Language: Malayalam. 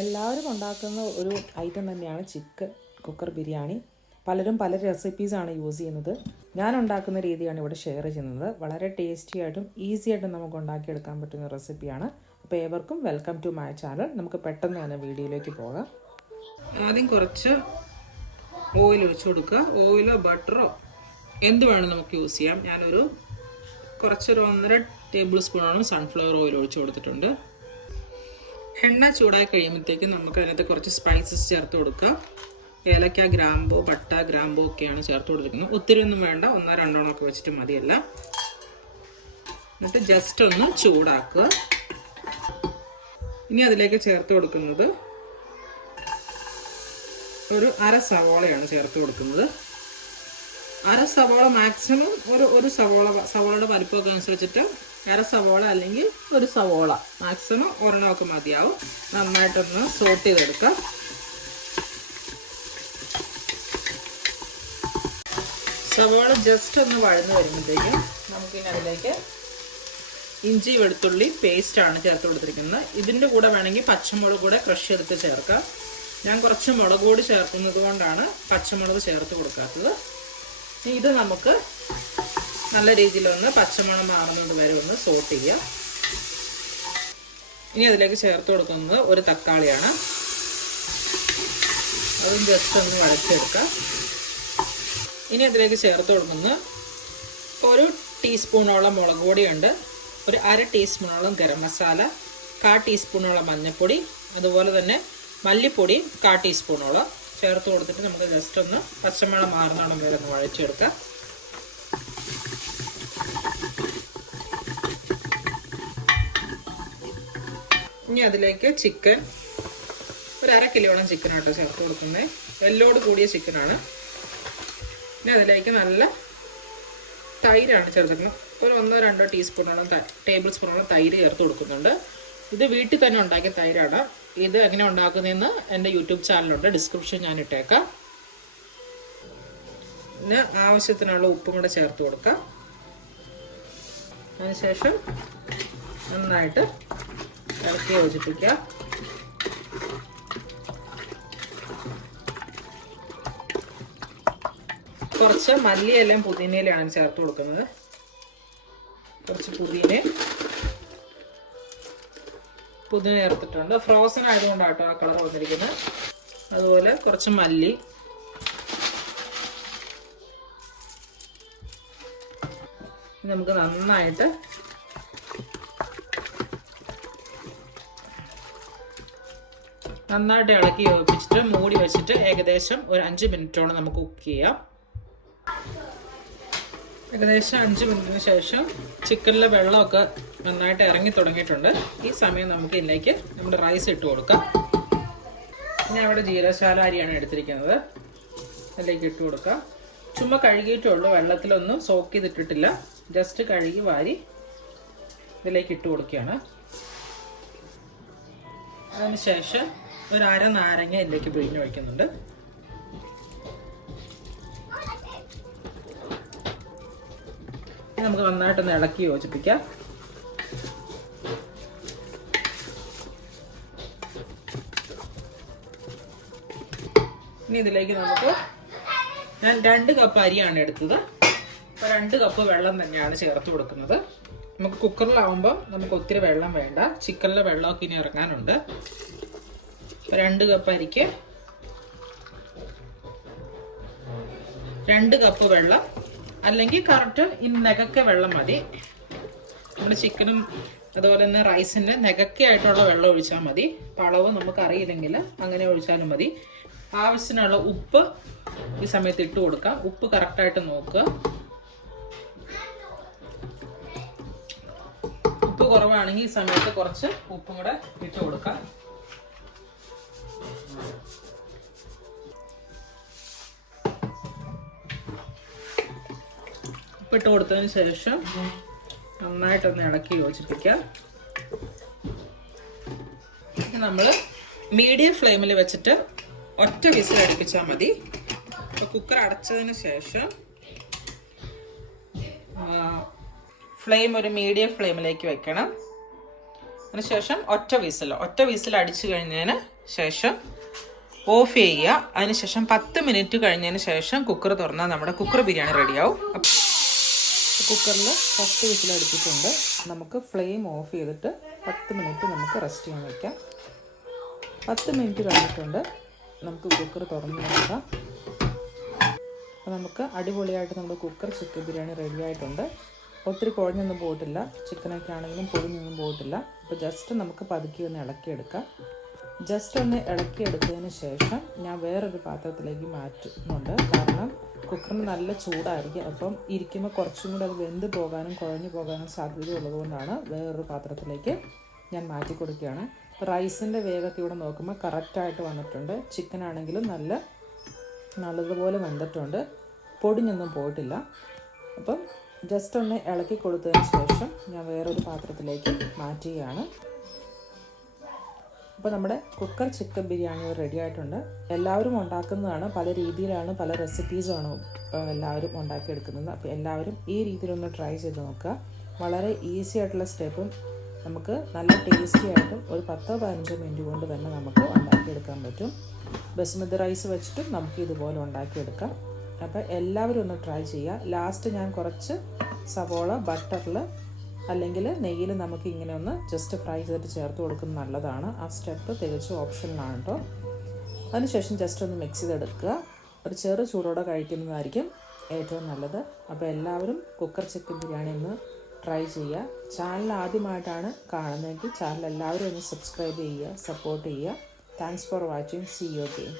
എല്ലാവരും ഉണ്ടാക്കുന്ന ഒരു ഐറ്റം തന്നെയാണ് ചിക്കൻ കുക്കർ ബിരിയാണി. പലരും പല റെസിപ്പീസാണ് യൂസ് ചെയ്യുന്നത്. ഞാൻ ഉണ്ടാക്കുന്ന രീതിയാണ് ഇവിടെ ഷെയർ ചെയ്യുന്നത്. വളരെ ടേസ്റ്റി ആയിട്ടും ഈസി ആയിട്ടും നമുക്ക് ഉണ്ടാക്കിയെടുക്കാൻ പറ്റുന്ന റെസിപ്പിയാണ് അപ്പോൾ ഏവർക്കും വെൽക്കം ടു മൈ ചാനൽ നമുക്ക് പെട്ടെന്ന് തന്നെ വീഡിയോയിലേക്ക് പോകാം. ആദ്യം കുറച്ച് ഓയിൽ ഒഴിച്ചു കൊടുക്കുക. ഓയിലോ ബട്ടറോ എന്ത് വേണം നമുക്ക് യൂസ് ചെയ്യാം. ഞാനൊരു കുറച്ചൊരു ഒന്നര ടേബിൾ സ്പൂണോളം സൺഫ്ലവർ ഓയിൽ ഒഴിച്ചു കൊടുത്തിട്ടുണ്ട്. എണ്ണ ചൂടായി കഴിയുമ്പോഴത്തേക്കും നമുക്ക് അതിനകത്ത് കുറച്ച് സ്പൈസസ് ചേർത്ത് കൊടുക്കുക. ഏലക്ക ഗ്രാമ്പു പട്ട ഗ്രാമ്പു ഒക്കെയാണ് ചേർത്ത് കൊടുത്തിരിക്കുന്നത്. ഒത്തിരി ഒന്നും വേണ്ട. ഒന്നോ രണ്ടോണോ ഒക്കെ വെച്ചിട്ട് മതിയല്ല. എന്നിട്ട് ജസ്റ്റ് ഒന്ന് ചൂടാക്കുക. ഇനി അതിലേക്ക് ചേർത്ത് കൊടുക്കുന്നത് ഒരു അര സവോളയാണ് ചേർത്ത് കൊടുക്കുന്നത്. അര സവോള മാക്സിമം ഒരു ഒരു സവോള സവോളയുടെ വലിപ്പമൊക്കെ അനുസരിച്ചിട്ട് അര സവോള അല്ലെങ്കിൽ ഒരു സവോള. മാക്സിമം ഒരെണ്ണമൊക്കെ മതിയാവും. നന്നായിട്ടൊന്ന് സോട്ട് ചെയ്തെടുക്കാം. സവോള ജസ്റ്റ് ഒന്ന് വഴന്ന് വരുമ്പോഴത്തേക്കും നമുക്കിനി അതിലേക്ക് ഇഞ്ചി വെളുത്തുള്ളി പേസ്റ്റാണ് ചേർത്ത് കൊടുത്തിരിക്കുന്നത്. ഇതിന്റെ കൂടെ വേണമെങ്കിൽ പച്ചമുളക് കൂടെ ക്രഷ് ചെയ്തിട്ട് ചേർക്കാം. ഞാൻ കുറച്ച് മുളക് പൊടി ചേർക്കുന്നത് കൊണ്ടാണ് പച്ചമുളക് ചേർത്ത് കൊടുക്കാത്തത്. ഇത് നമുക്ക് നല്ല രീതിയിലൊന്ന് പച്ചമണം മാറുന്നത് വരെ ഒന്ന് സോട്ട് ചെയ്യാം. ഇനി അതിലേക്ക് ചേർത്ത് കൊടുക്കുന്നത് ഒരു തക്കാളിയാണ്. അതും ജസ്റ്റ് ഒന്ന് വഴച്ചെടുക്കാം ഇനി അതിലേക്ക് ചേർത്ത് കൊടുക്കുന്നത് ഒരു ടീസ്പൂണോളം മുളക് പൊടിയുണ്ട്. ഒരു അര ടീസ്പൂണോളം ഗരം മസാല കാ ടീസ്പൂണോളം മഞ്ഞൾപ്പൊടി അതുപോലെ തന്നെ മല്ലിപ്പൊടി കാ ടീസ്പൂണോളം ചേർത്ത് കൊടുത്തിട്ട് നമുക്ക് ജസ്റ്റ് ഒന്ന് പച്ചമണം മാറുന്നോളം വരെ ഒന്ന് വഴച്ചെടുക്കാം ഇനി അതിലേക്ക് ചിക്കൻ. ഒരു അര കിലോളം ചിക്കനാട്ടോ ചേർത്ത് കൊടുക്കുന്നത്. എല്ലോട് കൂടിയ ചിക്കനാണ്. ഇനി അതിലേക്ക് നല്ല തൈരാണ് ചേർത്തിരിക്കുന്നത്. ഒരു ഒന്നോ രണ്ടോ ടീസ്പൂണോളം ടേബിൾ സ്പൂണോളം തൈര് ചേർത്ത് കൊടുക്കുന്നുണ്ട്. ഇത് വീട്ടിൽ തന്നെ ഉണ്ടാക്കിയ തൈരാണ്. ഇത് എങ്ങനെ ഉണ്ടാക്കുന്നതെന്ന് എന്റെ യൂട്യൂബ് ചാനലുണ്ട് ഡിസ്ക്രിപ്ഷൻ ഞാൻ ഇട്ടേക്കാം. പിന്നെ ആവശ്യത്തിനുള്ള ഉപ്പും കൂടെ ചേർത്ത് കൊടുക്കാം. അതിനുശേഷം നന്നായിട്ട് ഇറക്കി യോജിപ്പിക്കുക. കുറച്ച് മല്ലിയെല്ലാം പുതിനയിലാണ് ചേർത്ത് കൊടുക്കുന്നത്. കുറച്ച് പുതിന. പുതിന ചേർത്തിട്ടുണ്ട്. ഫ്രോസൺ ആയതുകൊണ്ടാട്ടോ ആ കളർ വന്നിരിക്കുന്നത്. അതുപോലെ കുറച്ച് മല്ലി. നമുക്ക് നന്നായിട്ട് നന്നായിട്ട് ഇളക്കി യോജിപ്പിച്ചിട്ട് മൂടി വെച്ചിട്ട് ഏകദേശം ഒരു അഞ്ച് മിനിറ്റോളം നമുക്ക് കുക്ക് ചെയ്യാം. ഏകദേശം അഞ്ച് മിനിറ്റിന് ശേഷം ചിക്കനിലെ വെള്ളമൊക്കെ നന്നായിട്ട് ഇറങ്ങി തുടങ്ങിയിട്ടുണ്ട്. ഈ സമയം നമുക്ക് ഇതിലേക്ക് നമ്മുടെ റൈസ് ഇട്ട് കൊടുക്കാം. ഞാൻ ഇവിടെ ജീരശാല അരിയാണ് എടുത്തിരിക്കുന്നത്. അതിലേക്ക് ഇട്ട് കൊടുക്കാം. ചുമ്മാ കഴുകിയിട്ടുള്ളൂ. വെള്ളത്തിലൊന്നും സോക്ക് ചെയ്തിട്ടിട്ടില്ല. ജസ്റ്റ് കഴുകി വാരി ഇതിലേക്ക് ഇട്ട് കൊടുക്കുകയാണ്. അതിനുശേഷം ഒരു അര നാരങ്ങ ഇതിലേക്ക് പിഴിഞ്ഞ് ഒഴിക്കുന്നുണ്ട്. നമുക്ക് നന്നായിട്ടൊന്ന് ഇളക്കി യോജിപ്പിക്കാം. ഇനി ഇതിലേക്ക് നമുക്ക് ഞാൻ രണ്ട് കപ്പ് അരിയാണ് എടുത്തത്. അപ്പോൾ രണ്ട് കപ്പ് വെള്ളം തന്നെയാണ് ചേർത്ത് കൊടുക്കുന്നത്. നമുക്ക് കുക്കറിലാവുമ്പോൾ നമുക്ക് ഒത്തിരി വെള്ളം വേണ്ട. ചിക്കനിലെ വെള്ളമൊക്കെ ഇനി ഇറങ്ങാനുണ്ട്. രണ്ട് കപ്പ് അരിക്ക്. രണ്ട് കപ്പ് വെള്ളം. അല്ലെങ്കിൽ കറക്റ്റ് ഈ നെകക്ക വെള്ളം മതി. നമ്മുടെ ചിക്കനും അതുപോലെ തന്നെ റൈസിന്റെ നെകക്കയായിട്ടുള്ള വെള്ളം ഒഴിച്ചാൽ മതി. പളവ് നമുക്ക് അറിയില്ലെങ്കിൽ അങ്ങനെ ഒഴിച്ചാലും മതി. ആവശ്യത്തിനുള്ള ഉപ്പ് ഈ സമയത്ത് ഇട്ട് കൊടുക്കാം. ഉപ്പ് കറക്റ്റായിട്ട് നോക്കുക. ഉപ്പ് കുറവാണെങ്കിൽ ഈ സമയത്ത് കുറച്ച് ഉപ്പും കൂടെ ഇട്ട് കൊടുക്കാം. ഉപ്പിട്ട് കൊടുത്തതിന് ശേഷം നന്നായിട്ടൊന്ന് ഇളക്കി യോജിപ്പിക്കാം. നമ്മൾ മീഡിയം ഫ്ലെയിമിൽ വെച്ചിട്ട് ഒറ്റ വിസിൽ അടുപ്പിച്ചാൽ മതി. അപ്പോൾ കുക്കർ അടച്ചതിന് ശേഷം ഫ്ലെയിം ഒരു മീഡിയം ഫ്ലെയിമിലേക്ക് വെക്കണം. അതിനുശേഷം ഒറ്റ വിസിൽ ഒറ്റ വിസിൽ അടിച്ചു കഴിഞ്ഞതിന് ശേഷം ഓഫ് ചെയ്യുക. അതിനുശേഷം പത്ത് മിനിറ്റ് കഴിഞ്ഞതിന് ശേഷം കുക്കർ തുറന്നാൽ നമ്മുടെ കുക്കർ ബിരിയാണി റെഡിയാവും കുക്കറിൽ ഫസ്റ്റ് വിസിലടിച്ചിട്ടുണ്ട് നമുക്ക് ഫ്ലെയിം ഓഫ് ചെയ്തിട്ട് പത്ത് മിനിറ്റ് നമുക്ക് റെസ്റ്റ് ചെയ്യാൻ വയ്ക്കാം പത്ത് മിനിറ്റ് കഴിഞ്ഞിട്ടുണ്ട്. നമുക്ക് കുക്കർ തുറന്ന് നോക്കാം. അപ്പോൾ നമുക്ക് അടിപൊളിയായിട്ട് നമ്മുടെ കുക്കർ ചിക്കൻ ബിരിയാണി റെഡി ആയിട്ടുണ്ട്. ഒത്തിരി കുഴഞ്ഞൊന്നും പോയിട്ടില്ല. ചിക്കനൊക്കെ ആണെങ്കിലും പൊടിഞ്ഞൊന്നും പോയിട്ടില്ല. അപ്പോൾ ജസ്റ്റ് നമുക്ക് പതുക്കി ഒന്ന് ഇളക്കിയെടുക്കാം. ജസ്റ്റ് ഒന്ന് ഇളക്കിയെടുത്തതിന് ശേഷം ഞാൻ വേറൊരു പാത്രത്തിലേക്ക് മാറ്റുന്നുണ്ട്. കാരണം കുക്കറിന് നല്ല ചൂടായിരിക്കും. അപ്പം ഇരിക്കുമ്പോൾ കുറച്ചും കൂടി അത് വെന്ത് പോകാനും കുഴഞ്ഞു പോകാനും സാധ്യത സാധ്യതയുള്ളതുകൊണ്ടാണ് വേറൊരു പാത്രത്തിലേക്ക് ഞാൻ മാറ്റി കൊടുക്കുകയാണ്. റൈസിന്റെ വേവൊക്കെ ഇവിടെ നോക്കുമ്പോൾ കറക്റ്റായിട്ട് വന്നിട്ടുണ്ട്. ചിക്കൻ ആണെങ്കിലും നല്ല നല്ലതുപോലെ വെന്തിട്ടുണ്ട്. പൊടിഞ്ഞൊന്നും പോയിട്ടില്ല. അപ്പം ജസ്റ്റ് ഒന്ന് ഇളക്കി കൊടുത്തതിന് ശേഷം ഞാൻ വേറൊരു പാത്രത്തിലേക്ക് മാറ്റുകയാണ്. അപ്പോൾ നമ്മുടെ കുക്കർ ചിക്കൻ ബിരിയാണി റെഡി ആയിട്ടുണ്ട്. എല്ലാവരും ഉണ്ടാക്കുന്നതാണ് പല രീതിയിലാണ് പല റെസിപ്പീസാണ് എല്ലാവരും ഉണ്ടാക്കിയെടുക്കുന്നത്. അപ്പോൾ എല്ലാവരും ഈ രീതിയിലൊന്ന് ട്രൈ ചെയ്ത് നോക്കുക. വളരെ ഈസി ആയിട്ടുള്ള സ്റ്റെപ്പും നമുക്ക് നല്ല ടേസ്റ്റി ആയിട്ടും ഒരു പത്തോ പതിനഞ്ചോ മിനിറ്റ് കൊണ്ട് തന്നെ നമുക്ക് ഉണ്ടാക്കിയെടുക്കാൻ പറ്റും. ബസ്മതി റൈസ് വെച്ചിട്ടും നമുക്ക് ഇതുപോലെ ഉണ്ടാക്കിയെടുക്കാം. അപ്പോൾ എല്ലാവരും ഒന്ന് ട്രൈ ചെയ്യുക. ലാസ്റ്റ് ഞാൻ കുറച്ച് സവോള ബട്ടറിൽ അല്ലെങ്കിൽ നെയ്യിൽ നമുക്ക് ഇങ്ങനെ ഒന്ന് ജസ്റ്റ് ഫ്രൈ ചെയ്തിട്ട് ചേർത്ത് കൊടുക്കുന്നത് നല്ലതാണ്. ആ സ്റ്റെപ്പ് തികച്ചും ഓപ്ഷനിലാണ് കേട്ടോ അതിനുശേഷം ജസ്റ്റ് ഒന്ന് മിക്സ് ചെയ്തെടുക്കുക. ഒരു ചെറു ചൂടോടെ കഴിക്കുന്നതായിരിക്കും ഏറ്റവും നല്ലത്. അപ്പോൾ എല്ലാവരും കുക്കർ ചിക്കൻ ബിരിയാണി ഒന്ന് ട്രൈ ചെയ്യുക. ചാനൽ ആദ്യമായിട്ടാണ് കാണുന്നതെങ്കിൽ ചാനൽ എല്ലാവരും ഒന്ന് സബ്സ്ക്രൈബ് ചെയ്യുക സപ്പോർട്ട് ചെയ്യുക. Thanks for watching see you game